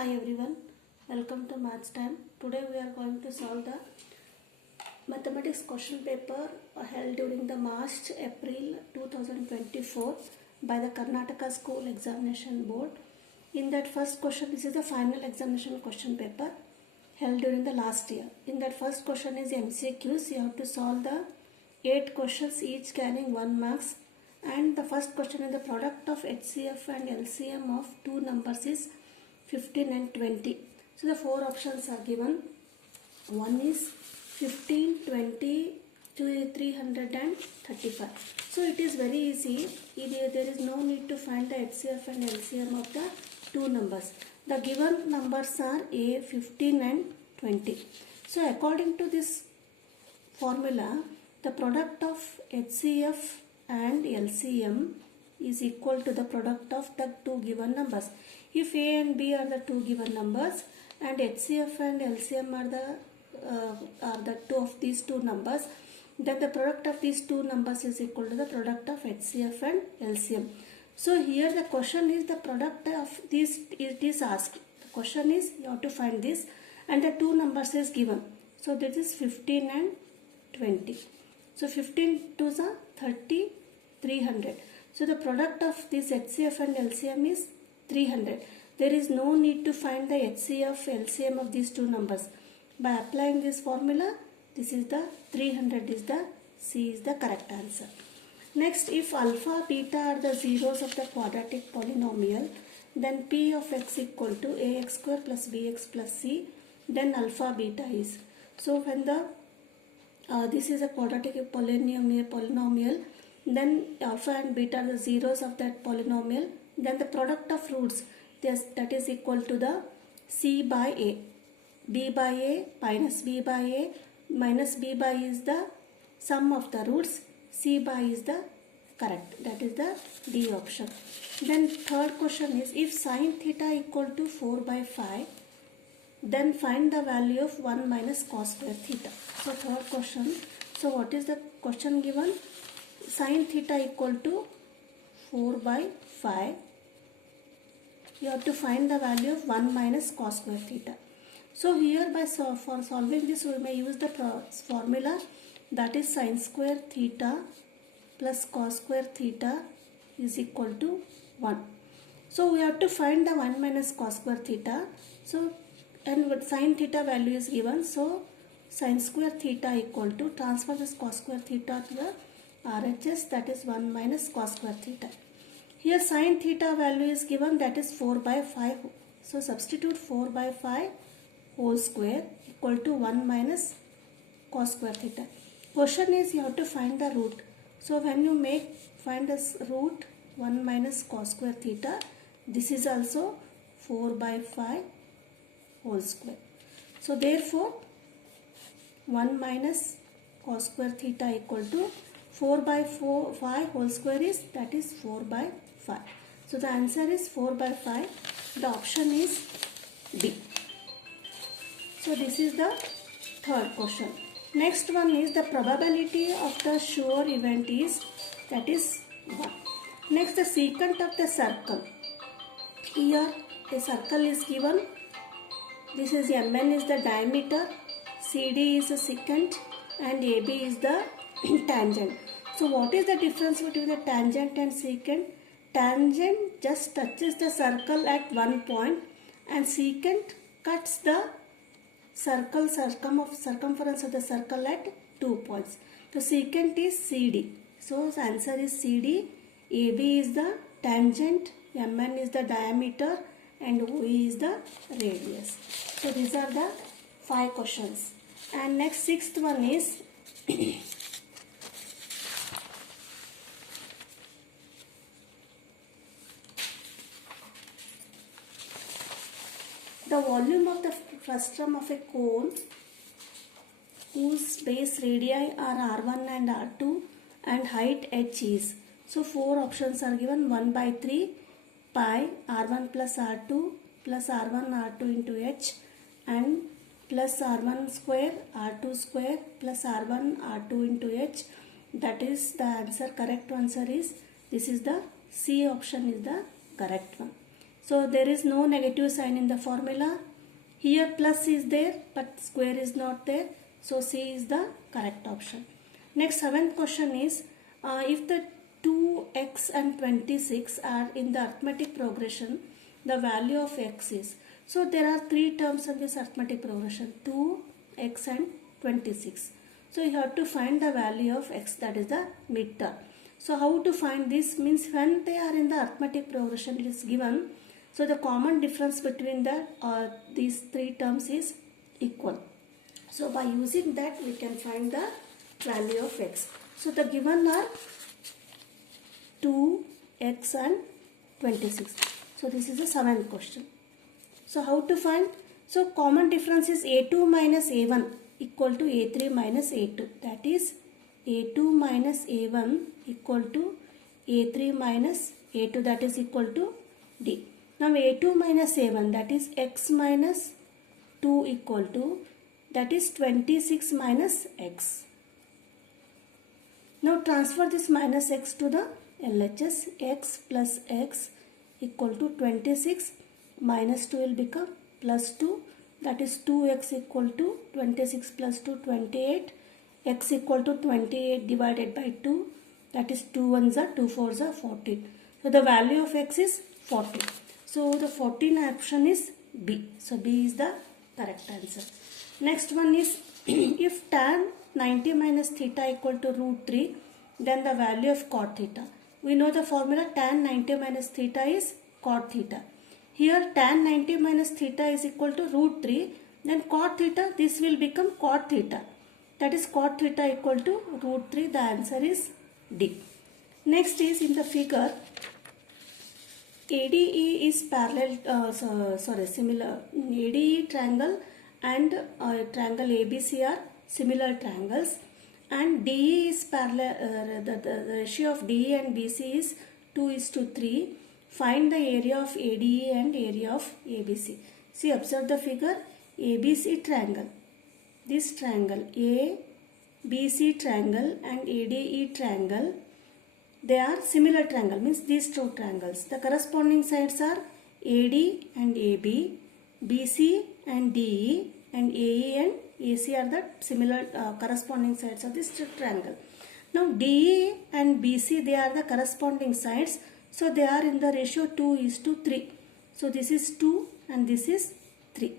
Hi everyone, welcome to Maths Time. Today we are going to solve the mathematics question paper held during the March-April 2024 by the Karnataka School Examination Board. In that first question, this is the final examination question paper held during the last year. In that first question is MCQs. You have to solve the 8 questions each carrying 1 marks. And the first question is the product of HCF and LCM of two numbers is 15 and 20. So the 4 options are given. One is 15, 20, 335. So it is very easy. There is no need to find the HCF and LCM of the two numbers. The given numbers are A, 15 and 20. So according to this formula, the product of HCF and LCM is equal to the product of the two given numbers. If A and B are the two given numbers and HCF and LCM are the two of these two numbers, then the product of these two numbers is equal to the product of HCF and LCM. So here the question is the product of these, it is asked. The question is you have to find this and the two numbers is given. So this is 15 and 20. So 15 to the 30, 300. So the product of this HCF and LCM is 300. There is no need to find the HCF, LCM of these two numbers. By applying this formula, this is the 300 is the C is the correct answer. Next, if alpha, beta are the zeros of the quadratic polynomial, then P of x equal to ax square plus bx plus c, then alpha, beta is. So when the this is a quadratic polynomial, then alpha and beta are the zeros of that polynomial, then the product of roots, that is equal to the c by a. B by a minus b by a minus b by is the sum of the roots, c by is the correct, that is the D option. Then third question is if sin theta equal to 4 by 5, then find the value of 1 minus cos square theta. So third question, so what is the question given? Sin theta equal to 4 by 5. You have to find the value of 1 minus cos square theta. So here for solving this we may use the formula, that is sin square theta plus cos square theta is equal to 1. So we have to find the 1 minus cos square theta. So and with sin theta value is given, so sin square theta equal to, transfer this cos square theta to the RHS, that is 1 minus cos square theta. Here sin theta value is given, that is 4 by 5. So substitute 4 by 5 whole square equal to 1 minus cos square theta. Question is you have to find the root. So when you find this root 1 minus cos square theta, this is also 4 by 5 whole square. So therefore 1 minus cos square theta equal to 4 by 5 whole square is, that is 4 by 5. So the answer is 4 by 5. The option is B. So this is the third question. Next one is the probability of the sure event is, that is 1. Next, the secant of the circle. Here a circle is given. This is Mn is the diameter, CD is the secant and AB is the tangent. So what is the difference between the tangent and secant? Tangent just touches the circle at one point and secant cuts the circumference of the circle at 2 points. The secant is CD. So the answer is CD. AB is the tangent, Mn is the diameter and OE is the radius. So these are the 5 questions. And next, sixth one is the volume of the frustum of a cone whose base radii are R1 and R2 and height h is. So 4 options are given, 1 by 3 pi R1 plus R2 plus R1 R2 into h and plus R1 square R2 square plus R1 R2 into h. That is the answer. Correct answer is, this is the C option is the correct one. So there is no negative sign in the formula. Here plus is there but square is not there. So C is the correct option. Next, seventh question is if the 2x and 26 are in the arithmetic progression, the value of x is. So there are three terms in this arithmetic progression, 2x and 26. So you have to find the value of x, that is the mid term. So how to find this means when they are in the arithmetic progression it is given. So the common difference between these three terms is equal. So by using that we can find the value of x. So the given are 2x and 26. So this is the seventh question. So how to find? So common difference is a2 minus a1 equal to a3 minus a2. That is a2 minus a1 equal to a3 minus a2, that is equal to d. Now a2 minus a1, that is x minus 2 equal to, that is 26 minus x. Now transfer this minus x to the LHS. X plus x equal to 26 minus 2 will become plus 2, that is 2x equal to 26 plus 2, 28. X equal to 28 divided by 2, that is 2 ones are 2 fours are 14. So the value of x is 14. So the 14 option is B. So B is the correct answer. Next one is if tan 90 minus theta equal to root 3, then the value of cot theta. We know the formula, tan 90 minus theta is cot theta. Here tan 90 minus theta is equal to root 3, then cot theta, this will become cot theta. That is cot theta equal to root 3. The answer is D. Next is in the figure, ADE is parallel, similar. ADE triangle and triangle ABC are similar triangles, and DE is parallel. The ratio of DE and BC is 2:3. Find the area of ADE and area of ABC. See, observe the figure. ABC triangle. This triangle ABC triangle and ADE triangle, they are similar triangle, means these two triangles. The corresponding sides are AD and AB, BC and DE, and AE and AC are the similar corresponding sides of this triangle. Now DE and BC, they are the corresponding sides. So they are in the ratio 2:3. So this is 2 and this is 3.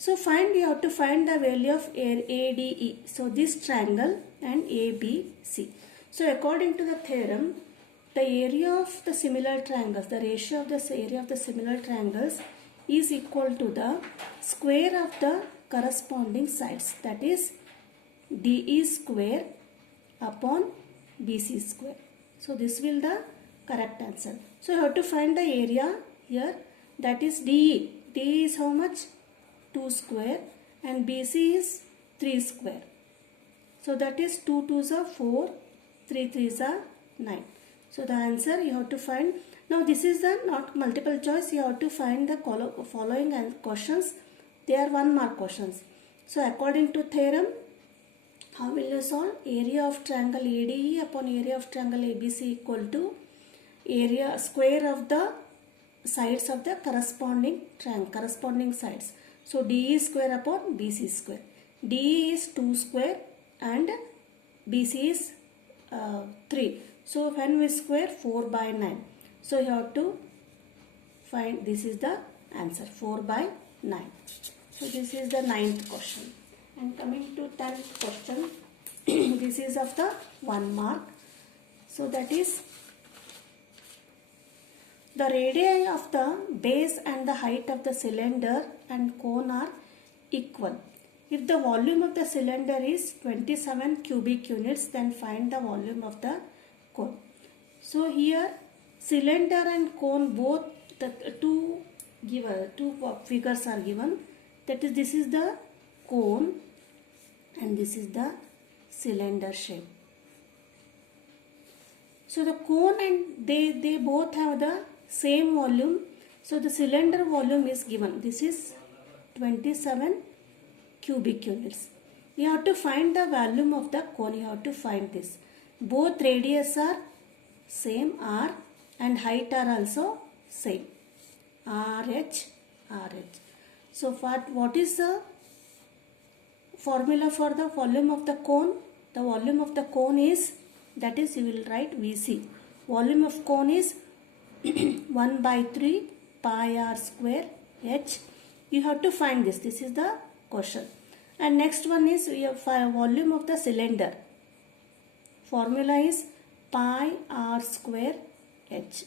So you have to find the value of ADE. So this triangle and ABC. So according to the theorem, the area of the similar triangles, the ratio of the area of the similar triangles is equal to the square of the corresponding sides. That is DE square upon BC square. So this will the correct answer. So you have to find the area here, that is DE. DE is how much? 2 square and BC is 3 square. So that is 2 2s are 4, 3 3s are 9. So the answer you have to find. Now this is the not multiple choice. You have to find the following questions. They are 1 mark questions. So according to theorem, how will you solve? Area of triangle ADE upon area of triangle ABC equal to area square of the sides of the corresponding triangle, corresponding sides. So DE square upon BC square. DE is 2 square and BC is 3. So when we square 4 by 9. So you have to find, this is the answer, 4 by 9. So this is the 9th question. And coming to 10th question, this is of the 1 mark. So that is, the radii of the base and the height of the cylinder and cone are equal. If the volume of the cylinder is 27 cubic units, then find the volume of the cone. So here cylinder and cone, both the two figures are given. That is, this is the cone and this is the cylinder shape. So the cone and they both have the same volume. So the cylinder volume is given. This is 27 cubic units. You have to find the volume of the cone. You have to find this. Both radius are same r and height are also same. RH, RH. So what is the formula for the volume of the cone? The volume of the cone is, that is, you will write VC. Volume of cone is 1 by 3 pi r square h. You have to find this. This is the question. And next one is we have volume of the cylinder. Formula is pi r square h.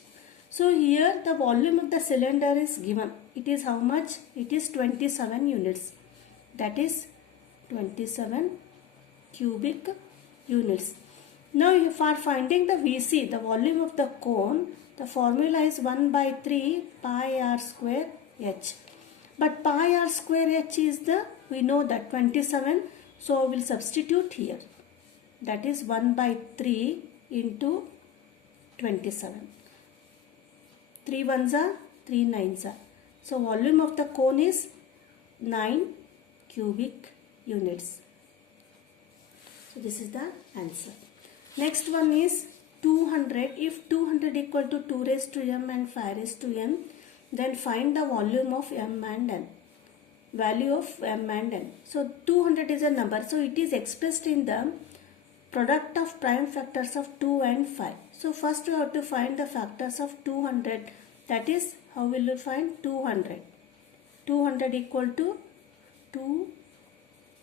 So here the volume of the cylinder is given. It is how much? It is 27 units. That is 27 cubic units. Now for finding the VC, the volume of the cone, the formula is 1 by 3 pi r square h. But pi r square h is the, we know that 27. So we will substitute here. That is 1 by 3 into 27. 3 ones are 3 nines are. So volume of the cone is 9 cubic units. So this is the answer. Next one is 200. If 200 equal to 2 raised to m and 5 raised to n, then find the volume of m and n. Value of m and n. So 200 is a number. So it is expressed in the product of prime factors of 2 and 5. So first we have to find the factors of 200. That is, how will you find 200? 200 equal to 2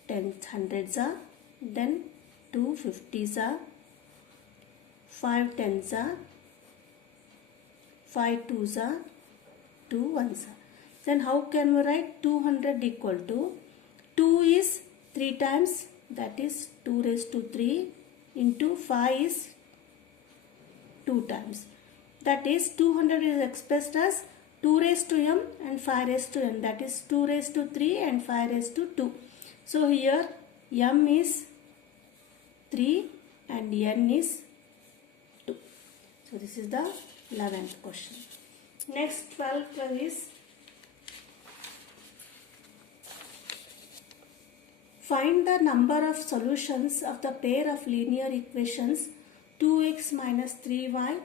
tenths hundreds are, then 2 fifties are, 5 tens are, 5 twos are, 2 ones are. Then how can we write 200 equal to 2 is 3 times, that is 2 raised to 3 into 5 is 2 times. That is 200 is expressed as 2 raised to m and 5 raised to n. That is 2 raised to 3 and 5 raised to 2. So here m is 3 and n is 2. So this is the 11th question. Next 12th is find the number of solutions of the pair of linear equations 2x minus 3y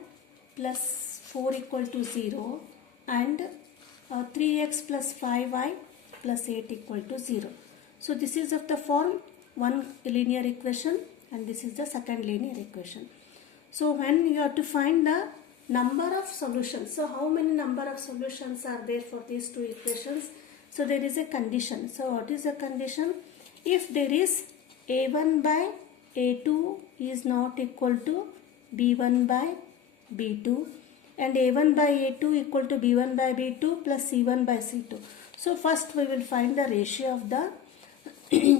plus 4 equal to 0 and 3x plus 5y plus 8 equal to 0. So this is of the form one linear equation and this is the second linear equation. So when you have to find the number of solutions, so how many number of solutions are there for these two equations? So there is a condition. So what is the condition? If there is a1 by a2 is not equal to b1 by b2 and a1 by a2 equal to b1 by b2 plus c1 by c2. So first we will find the ratio of the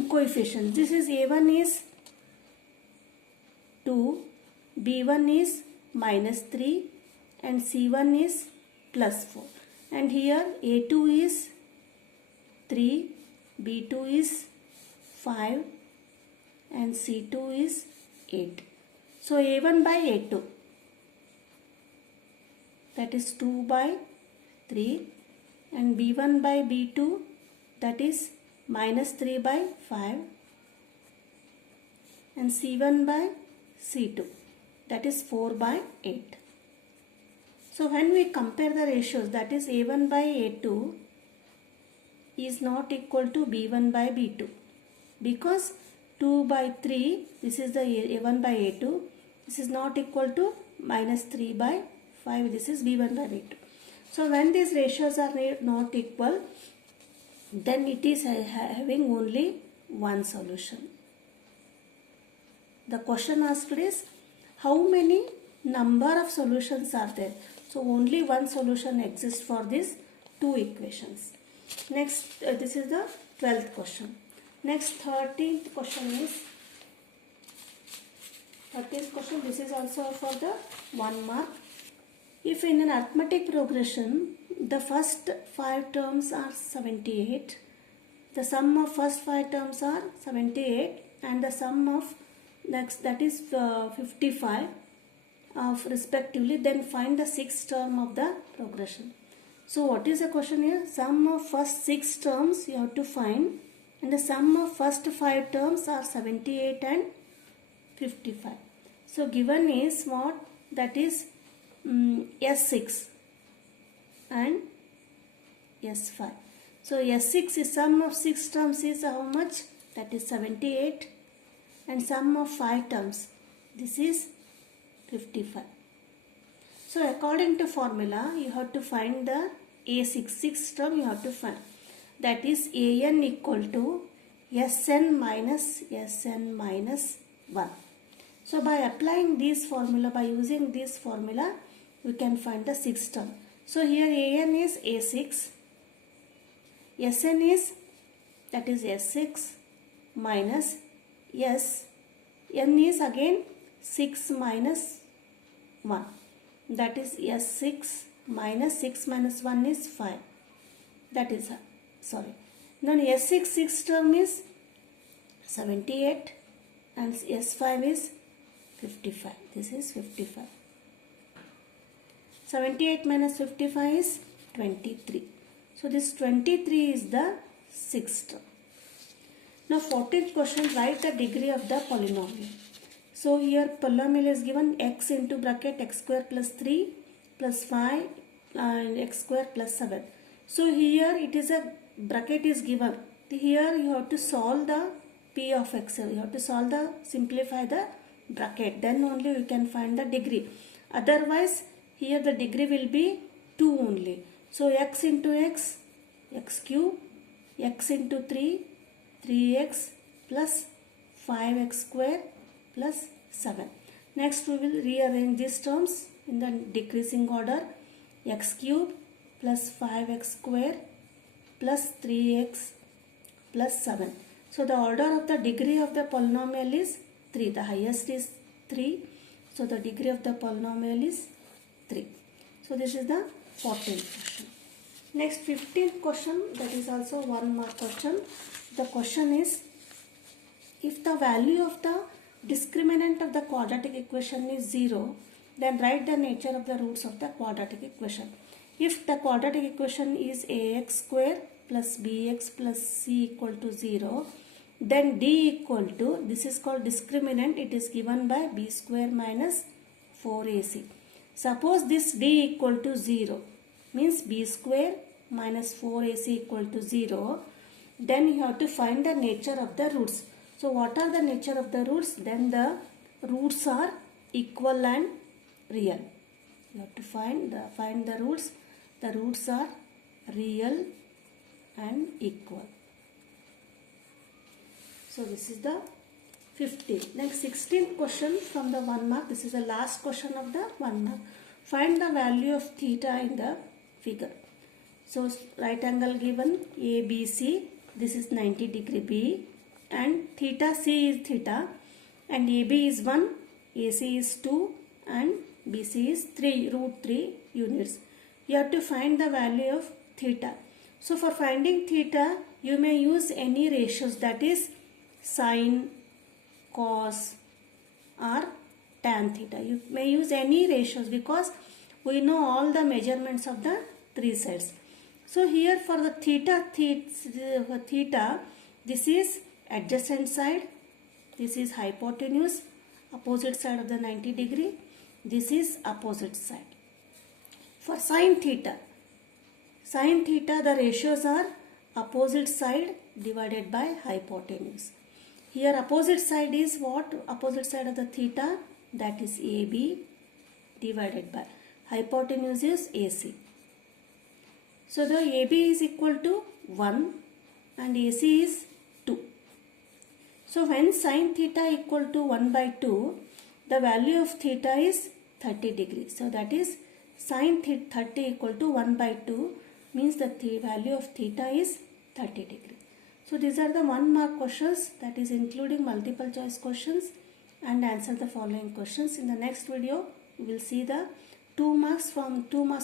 coefficients. This is a1 is 2, b1 is minus 3 and c1 is plus 4. And here a2 is 3, b2 is 5 and c2 is 8. So a1 by a2, that is 2 by 3 and b1 by b2, that is minus 3 by 5 and c1 by c2, that is 4 by 8. So when we compare the ratios, that is a1 by a2 is not equal to b1 by b2 because 2 by 3, this is the a1 by a2, this is not equal to minus 3 by 5, this is b1 by b2. So when these ratios are not equal, then it is having only one solution. The question asked is how many number of solutions are there? So only one solution exists for these two equations. Next, this is the 12th question. Next 13th question is, 13th question, this is also for the 1 mark. If in an arithmetic progression, the first 5 terms are 78, the sum of first 5 terms are 78 and the sum of next, that is 55 of respectively, then find the 6th term of the progression. So what is the question here? Sum of first 6 terms you have to find and the sum of first 5 terms are 78 and 55. So given is what? That is S6 and S5. So S6 is sum of 6 terms is how much? That is 78. And sum of 5 terms, this is 55. So according to formula, you have to find the A6, 6 term you have to find. That is AN equal to Sn minus 1. So by applying this formula, by using this formula, we can find the 6th term. So here AN is A6, Sn is, that is S6 minus N is again 6 minus 1. That is S6 minus 6 minus 1 is 5. That is, Then S6 6th term is 78 and S5 is 55. This is 55. 78 minus 55 is 23. So this 23 is the 6th term. Now 14th question, write the degree of the polynomial. So here polynomial is given x into bracket x square plus 3 plus 5 and x square plus 7. So here it is a bracket is given. Here you have to solve the p of x. You have to simplify the bracket. Then only you can find the degree. Otherwise here the degree will be 2 only. So x into x, x cube, x into 3, 3x plus 5x square plus 7. Next we will rearrange these terms in the decreasing order. X cube plus 5x square plus 3x plus 7. So the order of the degree of the polynomial is 3. The highest is 3. So the degree of the polynomial is 3. So this is the 14th question. Next 15th question, that is also 1 mark question. The question is, if the value of the discriminant of the quadratic equation is 0, then write the nature of the roots of the quadratic equation. If the quadratic equation is ax square plus bx plus c equal to 0, then d equal to, this is called discriminant, it is given by b square minus 4ac. Suppose this d equal to 0, means b square minus 4ac equal to 0, then you have to find the nature of the roots. So what are the nature of the roots? Then the roots are equal and real. You have to find the roots. The roots are real and equal. So this is the 15th. Next 16th question from the 1 mark. This is the last question of the 1 mark. Find the value of theta in the figure. So right angle given ABC. This is 90 degree B. And theta C is theta. And AB is 1. AC is 2. And BC is 3, root 3 units. You have to find the value of theta. So for finding theta, you may use any ratios, that is sine, cos or tan theta. You may use any ratios because we know all the measurements of the 3 sides. So here for the theta, this is adjacent side, this is hypotenuse, opposite side of the 90 degree, this is opposite side. For sine theta, the ratios are opposite side divided by hypotenuse. Here opposite side is what? Opposite side of the theta, that is AB divided by hypotenuse is AC. So the AB is equal to 1 and AC is 2. So when sine theta equal to 1 by 2, the value of theta is 30 degrees. So that is sine 30 equal to 1 by 2 means the value of theta is 30 degrees. So these are the 1 mark questions, that is including multiple choice questions, and answer the following questions. In the next video, we will see the 2 marks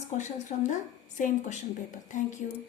questions from the same question paper. Thank you.